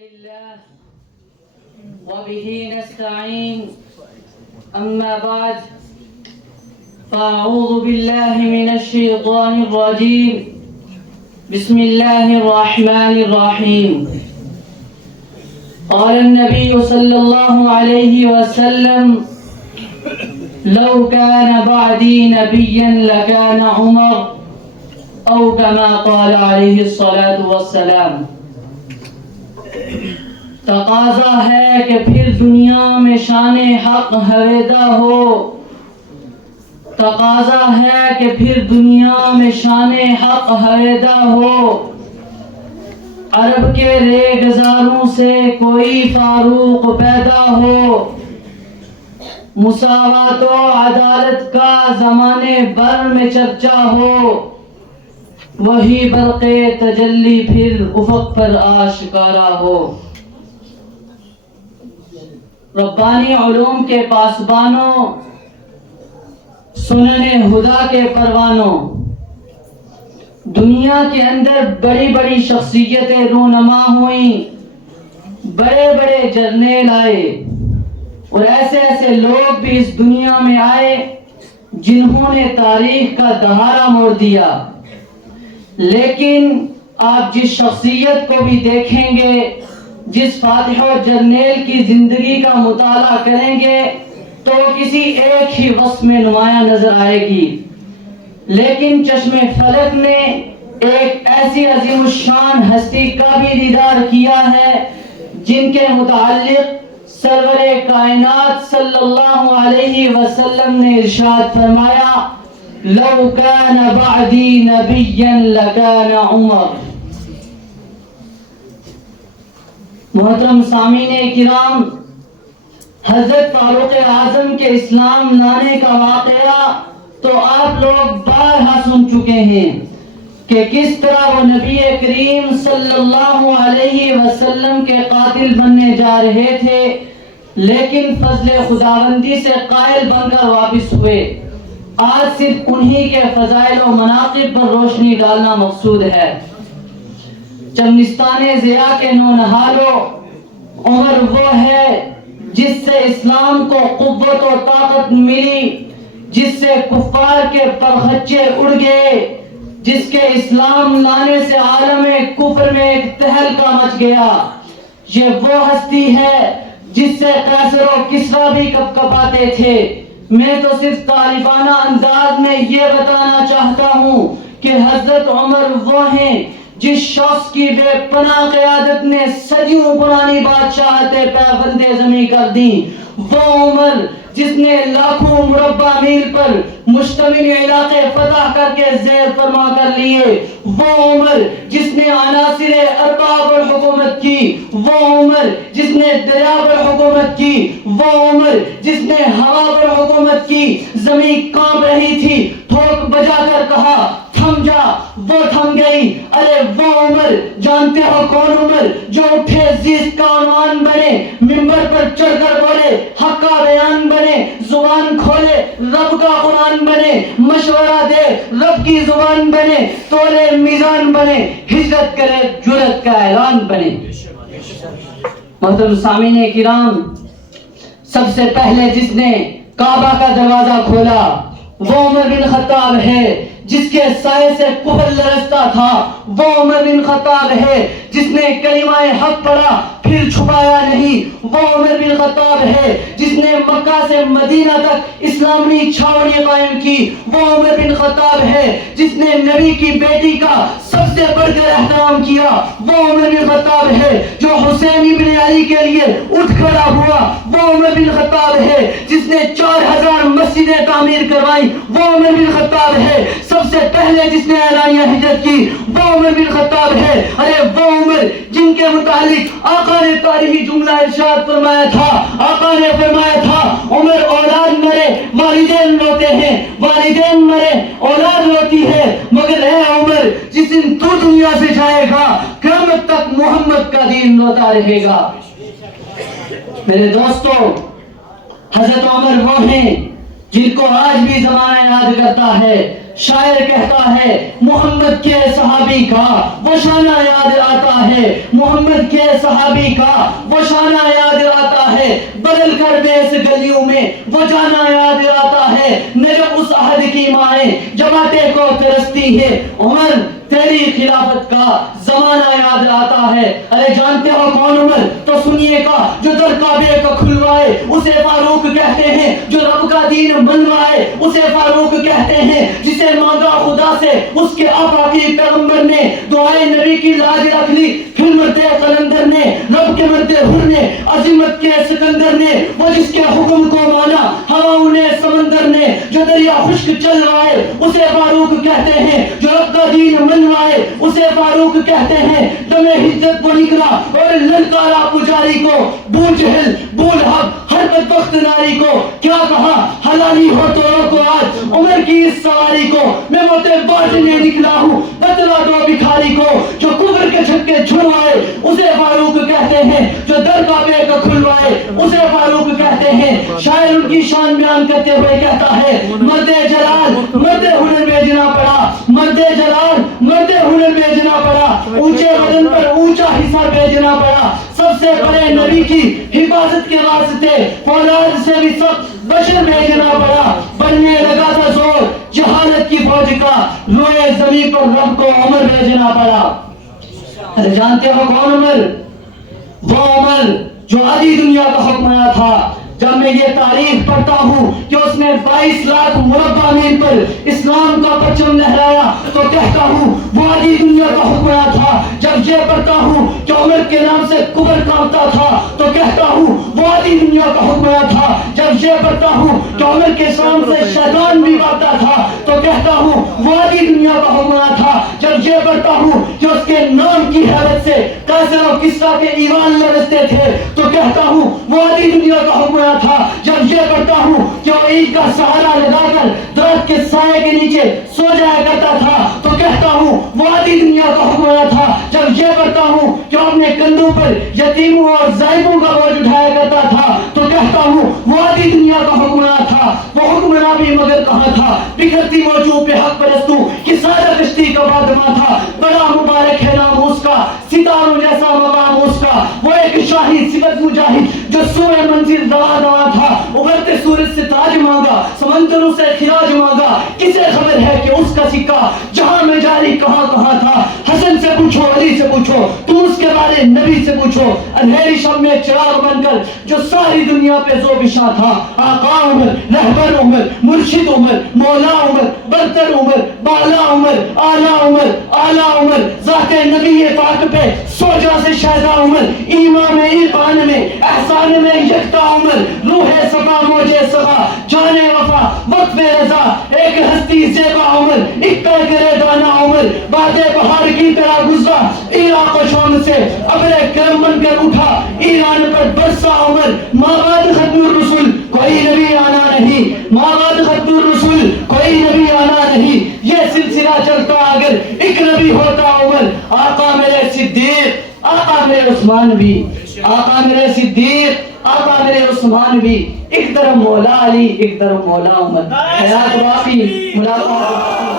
لله وبه نستعين أما بعد فأعوذ بالله من الشيطان الرجيم بسم الله الرحمن الرحيم قال النبي صلى الله عليه وسلم لو كان بعدي نبيا لكان عمر أو كما قال عليه الصلاة والسلام۔ تقاضا ہے کہ پھر دنیا میں شان حق ہویدا ہو، تقاضا ہے کہ پھر دنیا میں شان حق ہویدا ہو، عرب کے ریگزاروں سے کوئی فاروق پیدا ہو، مساوات و عدالت کا زمانے بھر میں چرچا ہو، وہی برق تجلی پھر افق پر آشکارا ہو۔ ربانی علوم کے پاسبانوں، سنن ہدا کے پروانوں، دنیا کے اندر بڑی بڑی شخصیتیں رونما ہوئیں، بڑے بڑے جرنیل آئے اور ایسے ایسے لوگ بھی اس دنیا میں آئے جنہوں نے تاریخ کا دہارا موڑ دیا، لیکن آپ جس شخصیت کو بھی دیکھیں گے، جس فاتح و جرنیل کی زندگی کا مطالعہ کریں گے تو کسی ایک ہی وصف میں نمایاں نظر آئے گی، لیکن چشم فلک نے ایک ایسی عظیم الشان ہستی کا بھی دیدار کیا ہے جن کے متعلق سرور کائنات صلی اللہ علیہ وسلم نے ارشاد فرمایا لو کان بعدی نبیا لکان عمر۔ محترم سامعین کرام، حضرت فاروق اعظم کے اسلام لانے کا واقعہ تو آپ لوگ بارہا سن چکے ہیں کہ کس طرح وہ نبی کریم صلی اللہ علیہ وسلم کے قاتل بننے جا رہے تھے، لیکن فضل خداوندی سے قائل بن کر واپس ہوئے۔ آج صرف انہی کے فضائل و مناقب پر روشنی ڈالنا مقصود ہے۔ چمنستان ضیاء کے نونہالو، عمر وہ ہے جس سے اسلام کو قوت و طاقت ملی، جس سے کفار کے پرخچے اڑ گئے، جس کے اسلام لانے سے عالم کفر میں ایک تہلکہ مچ گیا۔ یہ وہ ہستی ہے جس سے قیصر و کسریٰ بھی کپ کپاتے تھے۔ میں تو صرف طالبانہ انداز میں یہ بتانا چاہتا ہوں کہ حضرت عمر وہ ہیں جس شخص کی بے پناہ قیادت نے صدیوں پرانی بادشاہتیں پیوند زمیں کر دیں، وہ عمر جس نے لاکھوں مربع میل پر مشتمل علاقے فتح کر کے زیر فرما کر لیے، وہ عمر جس نے عناصر اربع پر حکومت کی، وہ عمر جس نے دریا پر حکومت کی، وہ عمر جس نے ہوا پر حکومت کی، زمین کانپ رہی تھی، ٹھوک بجا کر کہا تھم جا، وہ تھم گئی۔ ارے وہ عمر جانتے ہو کون عمر جو اٹھے زیست کا عنوان بنے، منبر پر چڑھ کر بولے حق کا بیان بنے، زبان کھولے رب کا قرآن بنے، مشورہ دے رب کی زبان بنے، تولے میزان بنے، ہجرت کرے جرأت کا اعلان بنے۔ محترم سامعین کرام، سب سے پہلے جس نے کعبہ کا دروازہ کھولا وہ عمر بن خطاب ہے، جس کے سائے سے کفر لرزتا تھا وہ عمر بن خطاب ہے، جس نے کلمہ حق پڑھا پھر چھپایا نہیں وہ عمر بن خطاب ہے، جس نے مکہ سے مدینہ تک اسلامی چھاؤنی قائم کی وہ عمر بن خطاب ہے، جس نے نبی کی بیٹی کا سب سے بڑھ کر احترام کیا وہ عمر بن خطاب ہے، جو حسین ابن علی کے لیے اٹھ کھڑا ہوا وہ عمر بن خطاب ہے، جس نے 4000 مسجدیں تعمیر کروائیں وہ عمر بن خطاب ہے، سب سے پہلے جس نے اعلانیہ ہجرت کی وہ عمر بن خطاب ہے۔ ارے وہ عمر جن کے متعلق آقا نے تاریخی جملہ ارشاد فرمایا تھا، آقا نے فرمایا تھا عمر اولاد مرے والدین روتے ہیں، والدین مرے اولاد روتی ہے، مگر اے عمر جس دن تو دنیا سے جائے گا قیامت تک محمد کا دین روتا رہے گا۔ میرے دوستو، حضرت عمر وہ ہیں جن کو آج بھی زمانہ یاد کرتا ہے، شاعر کہتا ہے محمد کے صحابی کا وہ شانہ یاد آتا ہے، محمد کے صحابی کا وہ شانہ یاد آتا ہے، بدل کر بیس گلیوں میں وہ جانا یاد آتا ہے، نجب اس عہد کی مائیں جماعتیں کو ترستی ہے، عمر تیری خلافت کا زمانہ یاد آتا ہے۔ ارے جانتے ہو کون عمر؟ تو سنیے گا، جو در کعبے کو کھلوائے اسے فاروق کہتے ہیں، جو رب کا دین منوائے اسے فاروق کہتے ہیں، جسے مانگا خدا سے اس کے آقا کی پیغمبر نے، دعائے نبی کی لاج رکھ لی پھر مرتے قلندر نے، رب کے مرتے حر نے، عظمت کے سکندر نے، وہ جس کے حکم کو مانا ہواؤں نے سمندر نے، جو دریا خشک چل رہا ہے اسے فاروق کہتے ہیں، جو رب کا دین منوائے اسے فاروق کہتے ہیں، دم ہجرت کو نکلا اور للکارا پجاری کو، بول جہل بول حق ہر بدبخت ناری کو، کیا کہا حلالی ہو تو روکو آج عمر کی اس سواری کو، میں موتے بانٹنے نکلا ہوں بتلا دو بکھاری کو، جو کفر کے چھکے چھڑوائے اسے فاروق کہتے ہیں، جو در کعبے کو کھلوائے اسے فاروق کہتے ہیں۔ شاعر ان کی شان بیان کرتے ہوئے کہتا ہے، مرد جلال مرد ہنر بیچنا پڑا، مرد جلال مرد ہنر بیچنا پڑا، اونچے بدن پر اونچا حصہ بیچنا پڑا، سب سے بڑے نبی کی حفاظت کے واسطے فولاد سے بھی سب بشر بھیجنا پڑا، بننے لگا تھا زور جہالت کی فوج کا، روئے زمین پر رب کو عمر بھیجنا پڑا۔ جانتے ہو کون عمر؟ وہ عمر جو آدھی دنیا کا حکمراں تھا۔ جب میں یہ تاریخ پڑھتا ہوں کہ اس نے 22 لاکھ مربع میل پر اسلام کا پرچم لہرایا تو کہتا ہوں وہ آدھی دنیا کا حکمراں تھا۔ جب یہ پڑھتا ہوں کہ عمر کے نام سے کفر کانپتا تھا تو کہتا ہوں وہ آدھی دنیا کا حکمراں تھا۔ جب یہ پڑھتا ہوں کہ عمر کے نام سے شیطان بھی بھاگتا تھا تو کہتا ہوں وہ آدھی دنیا کا حکمراں تھا۔ جب یہ پڑھتا ہوں کہ اس کے نام کی حیرت سے قیصر و کسریٰ کے ایوان لرزتے تھے تو کہتا ہوں وہ آدھی دنیا کا حکمراں تھا۔ جب یہ پڑھتا ہوں کہ وہ عید کا سہارا لگا کر درخت کے سائے کے نیچے سو جایا کرتا تھا تو کہتا ہوں وہ آدھی دنیا کا حکمراں تھا۔ جب یہ پڑھتا ہوں کہ وہ اپنے کندھوں پر یتیموں اور ضعیفوں کا بوجھ اٹھایا کرتا تھا تو کہتا ہوں وہ آدھی دنیا کا حکمراں تھا۔ وہ حکمراں بھی مگر کہاں تھا، بکھرتی موجوں پہ حق پرستوں کی سادہ کشتی کا بادماں تھا۔ بڑا مبارک ہے نام اس کا، ستاروں جیسا مقام اس کا، وہ ایک شاہی صفت مجاہد جو سوئے منزل دوا دوا تھا۔ ابھرتے سورج سے تاج مانگا، سمندروں سے خراج مانگا، کسے خبر ہے کہ اس کا سکہ جہاں میں جاری کہاں کہاں تھا۔ حسن سے پوچھو، علی سے پوچھو، تم اس کے بارے نبی سے پوچھو، اندھیری شب میں چراغ بن کر جو ساری دنیا پہ ذوبشاں تھا۔ آقا عمر، رہبر عمر، مرشد عمر، مولا عمر، برتر عمر، بالا عمر، اعلیٰ عمر، اعلیٰ عمر، ذات نبی پاک پہ سوجا سے شہدا عمر، ایمان میں ایقان میں احسان میں یکتا عمر، روح صفا موجے صفا جانے وفا وقت رضا، ایک ہستی زیبا عمر، ایک کرے دانا عمر، بادے بہار کی طرح گزرا عراق و شام سے، ابر کرم بن کر اٹھا ایران پر برسا عمر۔ مابعد ختم الرسول کوئی نبی آنا نہیں، مابعد ختم الرسول کوئی نبی آنا نہیں، یہ سلسلہ چلتا اگر ایک نبی ہوتا عمر۔ آقا میرے صدیق، آقا میرے عثمان بھی، آقا میرے صدیق، آقا میرے عثمان بھی، ایک طرف مولا علی ایک طرف مولا عمر۔ حیات باقی، ملاقات باقی۔